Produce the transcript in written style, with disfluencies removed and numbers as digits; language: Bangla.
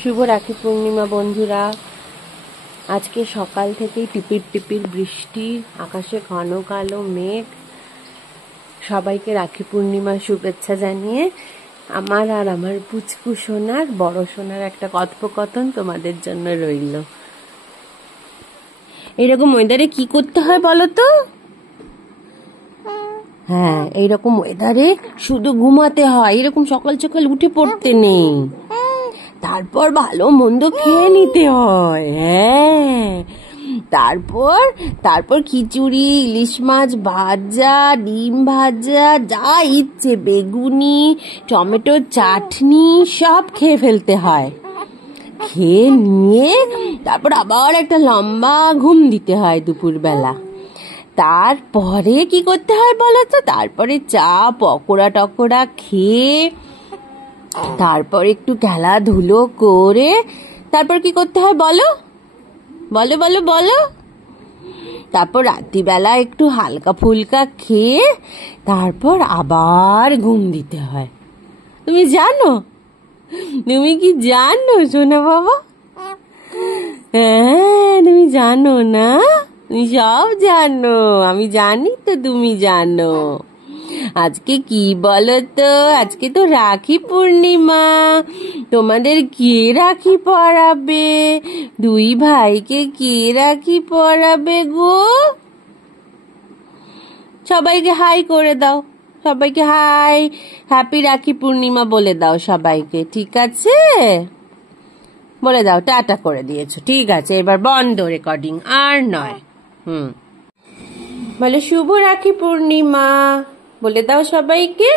শুভ রাখি পূর্ণিমা বন্ধুরা। আজকে সকাল থেকেই টিপির টিপির বৃষ্টি, আকাশে ঘন কালো মেঘ। সবাইকে রাখি পূর্ণিমার শুভেচ্ছা জানিয়ে আমার আর আমার পুচকু সোনার বড় সোনার একটা কথোপকথন তোমাদের জন্য রইল। এরকম ওয়েদারে কি করতে হয় বলো তো? হ্যাঁ, এইরকম ওয়েদারে শুধু ঘুমাতে হয়, এরকম সকাল সকাল উঠে পড়তে নেই। তারপর ভালো মন্দ খেয়ে নিতে হয়। হ্যাঁ, তারপর খিচুড়ি, ইলিশ মাছ ভাজা, ডিম ভাজা, যা ইচ্ছে, বেগুনি, টমেটো চাটনি সব খেয়ে ফেলতে হয়। খেয়ে নিয়ে তারপর আবার একটা লম্বা ঘুম দিতে হয় দুপুরবেলা। তারপরে কি করতে হয় বলো তো? তারপরে চা পকোড়া টকোড়া খেয়ে তারপর একটু খেলাধুলো করে তারপর কি করতে হয় বলো? বলো বলো বলো। তারপর রাত্রিবেলা একটু হালকা ফুলকা খেয়ে তারপর আবার ঘুম দিতে হয়। তুমি জানো? তুমি কি জানো সোনা বাবা? হ্যাঁ, তুমি জানো না? তুমি সব জানো, আমি জানি তো তুমি জানো। আজকে কি বলো তো? আজকে তো রাখি পূর্ণিমা। তোমাদের কে রাখি পরাবে? দুই ভাইকে কে রাখি পরাবে গো? সবাইকে হাই করে দাও, সবাইকে হাই, হ্যাপি রাখি পূর্ণিমা বলে দাও সবাইকে, ঠিক আছে? বলে দাও, টাটা করে দিয়েছো, ঠিক আছে, এবার বন্ধ রেকর্ডিং, আর নয়। বলে শুভ রাখি পূর্ণিমা বলে দাও সবাইকে।